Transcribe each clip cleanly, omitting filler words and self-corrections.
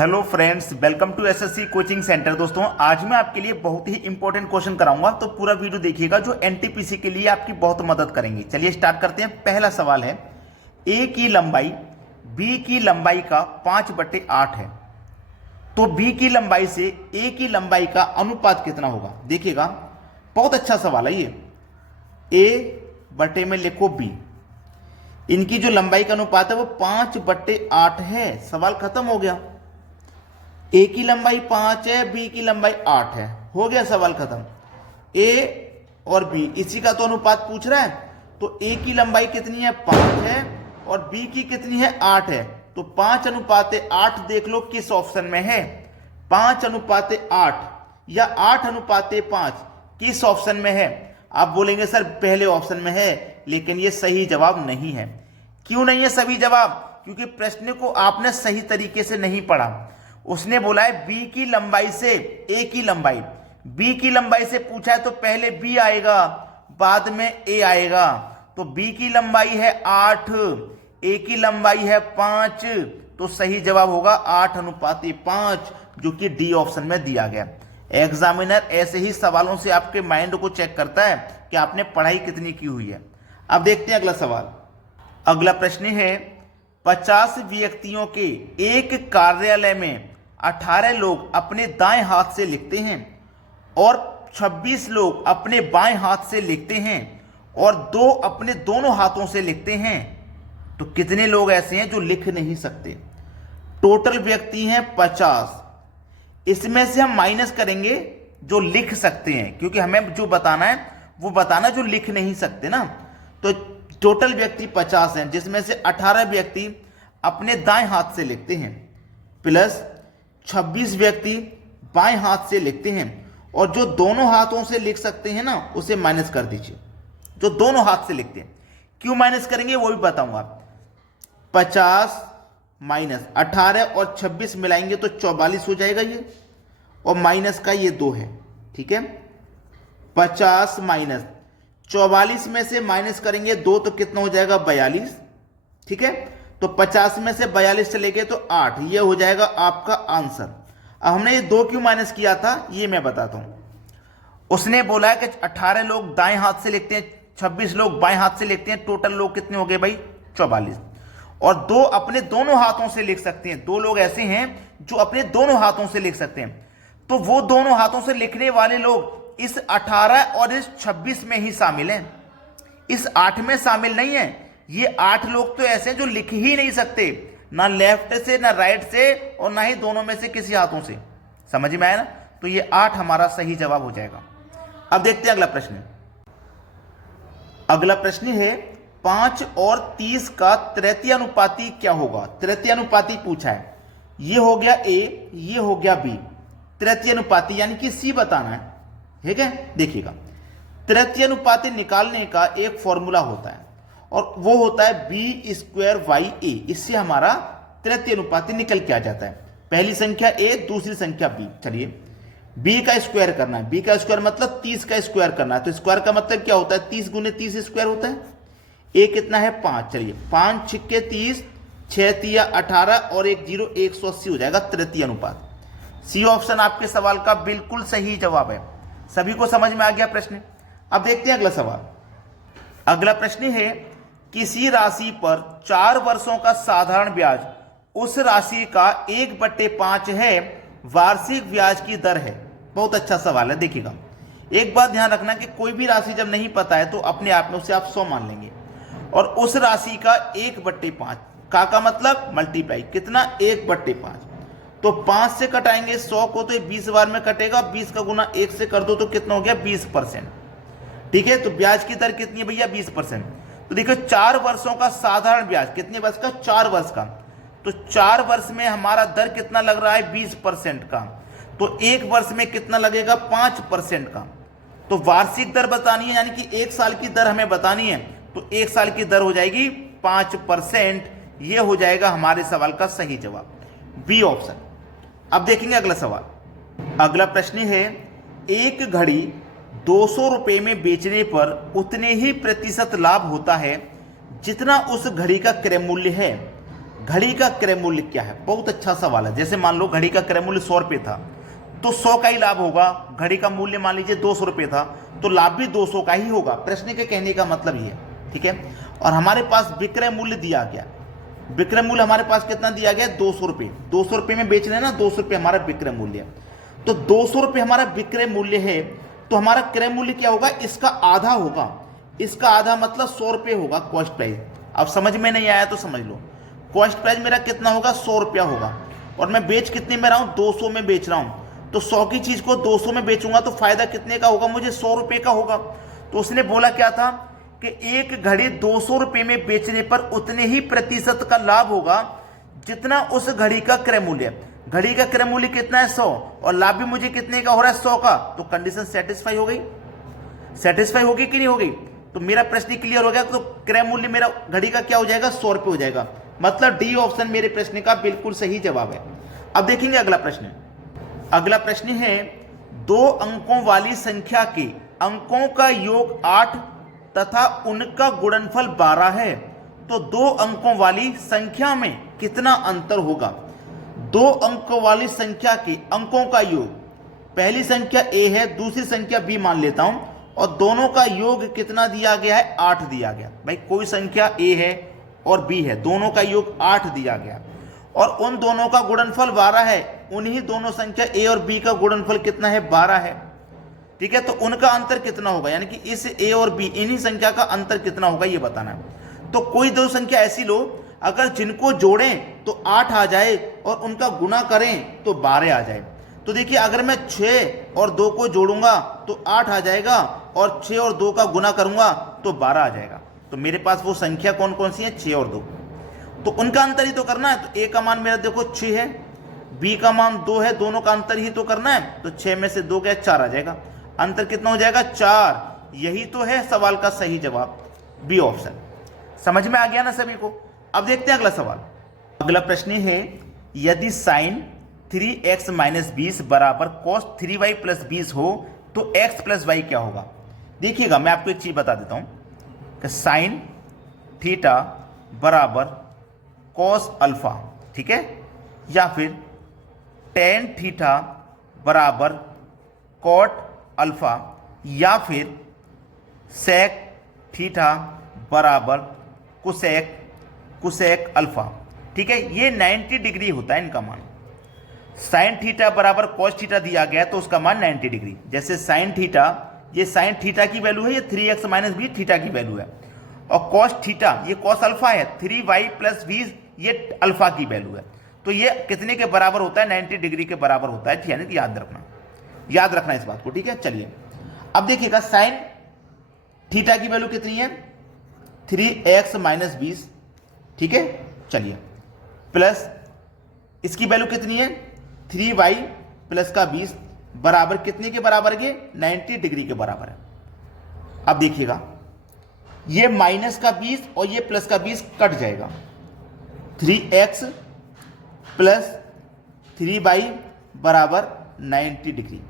Hello friends, welcome to SSC coaching centre. दोस्तों, आज मैं आपके लिए बहुत ही इंपॉर्टेंट क्वेश्चन कराऊंगा, तो पूरा वीडियो देखिएगा जो एनटीपीसी के लिए आपकी बहुत मदद करेंगे। चलिए स्टार्ट करते हैं। पहला सवाल है, ए की लंबाई बी की लंबाई का 5/8 है, तो बी की लंबाई से ए की लंबाई का अनुपात कितना होगा। देखिएगा, बहुत अच्छा सवाल है ये। ए बटे में लिखो बी, इनकी जो लंबाई का अनुपात है वो 5/8 है। सवाल खत्म हो गया। ए की लंबाई 5 है, बी की लंबाई 8 है, हो गया सवाल खत्म। ए और बी इसी का तो अनुपात पूछ रहा है, तो ए की लंबाई कितनी है 5 है और बी की कितनी है 8 है, तो 5:8 देख लो किस ऑप्शन में है। 5:8 या 8:5 किस ऑप्शन में है। आप बोलेंगे सर पहले ऑप्शन में है, लेकिन यह सही जवाब नहीं है। क्यों नहीं है सही जवाब? क्योंकि प्रश्न को आपने सही तरीके से नहीं पढ़ा। उसने बोला है बी की लंबाई से ए की लंबाई, बी की लंबाई से पूछा है तो पहले बी आएगा बाद में ए आएगा। तो बी की लंबाई है 8, ए की लंबाई है 5, तो सही जवाब होगा 8:5, जो कि डी ऑप्शन में दिया गया। एग्जामिनर ऐसे ही सवालों से आपके माइंड को चेक करता है कि आपने पढ़ाई कितनी की हुई है। अब देखते हैं अगला सवाल। अगला प्रश्न है, 50 व्यक्तियों के एक कार्यालय में 18 लोग अपने दाएं हाथ से लिखते हैं और 26 लोग अपने बाएं हाथ से लिखते हैं और 2 अपने दोनों हाथों से लिखते हैं, तो कितने लोग ऐसे हैं जो लिख नहीं सकते। टोटल व्यक्ति हैं 50। इसमें से हम माइनस करेंगे जो लिख सकते हैं, क्योंकि हमें जो बताना है वो बताना जो लिख नहीं सकते ना। तो टोटल व्यक्ति 50 हैं, जिसमें से 18 व्यक्ति अपने दाएं हाथ से लिखते हैं प्लस 26 व्यक्ति बाएं हाथ से लिखते हैं, और जो दोनों हाथों से लिख सकते हैं ना उसे माइनस कर दीजिए। जो दोनों हाथ से लिखते हैं, क्यों माइनस करेंगे वो भी बताऊंगा। 50 माइनस 18 और 26 मिलाएंगे तो 44 हो जाएगा ये, और माइनस का ये 2 है, ठीक है। 50 माइनस 44 में से माइनस करेंगे 2 तो कितना हो जाएगा 42, ठीक है। तो 50 में से 42 चले गए तो 8, ये हो जाएगा आपका आंसर। अब हमने ये 2 क्यों माइनस किया था ये मैं बताता हूं। उसने बोला है कि 18 लोग दाएं हाथ से लिखते हैं, 26 लोग बाएं हाथ से लिखते हैं, टोटल लोग कितने हो गए भाई 44, और 2 अपने दोनों हाथों से लिख सकते हैं। 2 लोग ऐसे हैं जो अपने दोनों हाथों से लिख सकते हैं, तो वो दोनों हाथों से लिखने वाले लोग इस 18 और इस 26 में ही शामिल हैं, इस 8 में शामिल नहीं है। ये 8 लोग तो ऐसे हैं जो लिख ही नहीं सकते, ना लेफ्ट से ना राइट से और ना ही दोनों में से किसी हाथों से। समझ में आया ना? तो ये 8 हमारा सही जवाब हो जाएगा। अब देखते हैं अगला प्रश्न। अगला प्रश्न है, 5 और 30 का तृतीयानुपाती क्या होगा। तृतीयानुपाती पूछा है। ये हो गया ए, ये हो गया बी। तृतीयानुपाती यानी कि सी बताना है, ठीक है। देखिएगा, तृतीयानुपाती निकालने का एक फॉर्मूला होता है और वो होता है b²/a। इससे हमारा तृतीय अनुपाती निकल के आ जाता है। पहली संख्या a, दूसरी संख्या b। चलिए, b का स्क्वायर करना है। b का स्क्वायर मतलब 30 का स्क्वायर करना है। तो स्क्वायर का मतलब क्या होता है 30 × 30 स्क्वायर होता है। a कितना है 5। चलिए, 5 × 30, 6 × 3 18 और 1 0 180 हो जाएगा तृतीय अनुपात। सी ऑप्शन आपके सवाल का बिल्कुल सही जवाब है। सभी को समझ में आ गया प्रश्न। अब देखते हैं अगला सवाल। अगला प्रश्न है, किसी राशि पर 4 वर्षों का साधारण ब्याज उस राशि का 1/5 है, वार्षिक ब्याज की दर है। बहुत अच्छा सवाल है। देखिएगा, एक बात ध्यान रखना कि कोई भी राशि जब नहीं पता है तो अपने आप में उसे आप 100 मान लेंगे, और उस राशि का 1/5 का मतलब मल्टीप्लाई कितना 1/5, तो 5 से कटाएंगे 100 को तो 20 बार में कटेगा। 20 का गुना 1 से कर दो तो कितना हो गया 20%, ठीक है। तो ब्याज की दर कितनी है भैया 20%। तो देखो, 4 वर्षों का साधारण ब्याज कितने वर्ष का 4 वर्ष का, तो 4 वर्ष में हमारा दर कितना लग रहा है 20% का, तो 1 वर्ष में कितना लगेगा 5% का। तो वार्षिक दर बतानी है, यानी कि 1 साल की दर हमें बतानी है, तो 1 साल की दर हो जाएगी 5%। ये हो जाएगा हमारे सवाल का सही जवाब, बी ऑप्शन। अब देखेंगे अगला सवाल। अगला प्रश्न है, एक घड़ी 200 रुपए में बेचने पर उतने ही प्रतिशत लाभ होता है जितना उस घड़ी का क्रय मूल्य है। घड़ी का क्रय मूल्य क्या है? बहुत अच्छा सवाल है। जैसे मान लो घड़ी का क्रय मूल्य 100 रुपये था, तो 100 का ही लाभ होगा। घड़ी का मूल्य मान लीजिए 200 रुपये था, तो लाभ भी 200 का ही होगा। प्रश्न के कहने का मतलब ये है, ठीक है। और हमारे पास विक्रय मूल्य दिया गया, विक्रय मूल्य हमारे पास कितना दिया गया? 200 रुपये। 200 रुपये में बेच रहे हैं ना, 200 रुपये हमारा विक्रय मूल्य है। तो 200 रुपये हमारा विक्रय मूल्य है, तो हमारा क्रय मूल्य क्या होगा? इसका आधा होगा। इसका आधा मतलब 100 रुपये होगा कॉस्ट प्राइस। अब समझ में नहीं आया तो समझ लो, कॉस्ट प्राइस मेरा कितना होगा? 100 रुपया होगा, और मैं बेच कितने में रहा हूँ? 200 में बेच रहा हूँ। तो 100 की चीज को 200 में बेचूंगा तो फायदा कितने का होगा? मुझे 100 रुपये का होगा। तो उसने बोला क्या था कि एक घड़ी 200 रुपये में बेचने पर उतने ही प्रतिशत का लाभ होगा जितना उस घड़ी का क्रय मूल्य है। घड़ी का क्रय मूल्य कितना है? 100, और लाभ भी मुझे कितने का हो रहा है? 100 का। तो कंडीशन सेटिस्फाई हो गई, सेटिस्फाई होगी कि नहीं होगी? तो मेरा प्रश्न क्लियर हो गया। तो क्रय मूल्य मेरा घड़ी का क्या हो जाएगा? 100 रुपये हो जाएगा। मतलब डी ऑप्शन मेरे प्रश्न का बिल्कुल सही जवाब है। अब देखेंगे अगला प्रश्न। अगला प्रश्न है, 2 अंकों वाली संख्या के अंकों का योग 8 तथा उनका गुणनफल 12 है, तो 2 अंकों वाली संख्या में कितना अंतर होगा? 2 अंकों वाली संख्या के अंकों का योग, पहली संख्या a है, दूसरी संख्या b मान लेता हूं, और दोनों का योग कितना दिया गया है? 8 दिया गया। भाई कोई संख्या a है और b है, दोनों का योग 8 दिया गया, और उन दोनों का गुणनफल 12 है। उन्हीं दोनों संख्या a और b का गुणनफल कितना है? 12 है, ठीक है। तो उनका अंतर कितना होगा? यानी कि इस a और b, इन्हीं संख्या का अंतर कितना होगा ये बताना है। तो कोई दो संख्या ऐसी लो, अगर जिनको जोड़ें तो 8 आ जाए और उनका गुणा करें तो 12 आ जाए। तो देखिए, अगर मैं 6 और 2 को जोड़ूंगा तो 8 आ जाएगा, और 6 और 2 का गुना करूंगा तो 12 आ जाएगा। तो मेरे पास वो संख्या कौन कौन सी है? 6 और 2। तो उनका अंतर ही तो करना है। तो a का मान मेरा देखो 6 है, b का मान 2 है, दोनों का अंतर ही तो करना है। तो 6 में से 2 गया, 4 आ जाएगा। अंतर कितना हो जाएगा? 4। यही तो है सवाल का सही जवाब, बी ऑप्शन। समझ में आ गया ना सभी को? अब देखते हैं अगला सवाल। अगला प्रश्न है, यदि साइन 3x - 20 बराबर cos 3y + 20 हो तो x + y क्या होगा? देखिएगा, मैं आपको एक चीज बता देता हूं कि साइन थीटा बराबर cos अल्फा, ठीक है, या फिर टेन थीटा बराबर कॉट अल्फा, या फिर सेक थीटा बराबर कुसेक अल्फा, ठीक है। ये 90 डिग्री होता है इनका मान। साइन थीटा बराबर कॉस थीटा दिया गया तो उसका मान 90 डिग्री। जैसे साइन थीटा, ये साइन थीटा की वैल्यू है, ये 3x - 20 थीटा की वैल्यू है, और कॉस थीटा ये कॉस अल्फा है, 3y + 20 ये अल्फा की वैल्यू है। तो ये कितने के बराबर होता है? 90 डिग्री के बराबर होता है, यानी कि याद रखना इस बात को, ठीक है। चलिए अब देखिएगा, साइन थीटा की वैल्यू कितनी है? 3x - 20, ठीक है। चलिए, प्लस इसकी वैल्यू कितनी है? 3y + का 20 बराबर कितने के बराबर है? 90 डिग्री के बराबर है। अब देखिएगा, ये माइनस का 20 और ये प्लस का 20 कट जाएगा। 3x + 3y बराबर 90 डिग्री।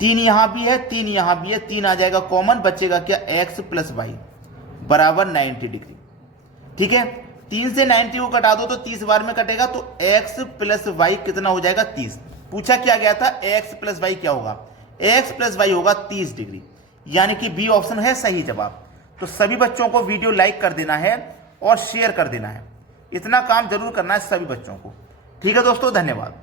3 यहां भी है, 3 यहां भी है, 3 आ जाएगा कॉमन, बचेगा क्या? x + y बराबर 90 डिग्री, ठीक है। 3 से 90 को कटा दो तो 30 बार में कटेगा, तो x + y कितना हो जाएगा? 30। पूछा क्या गया था? x + y क्या होगा? x + y होगा 30 डिग्री, यानी कि बी ऑप्शन है सही जवाब। तो सभी बच्चों को वीडियो लाइक कर देना है और शेयर कर देना है, इतना काम जरूर करना है सभी बच्चों को, ठीक है दोस्तों। धन्यवाद।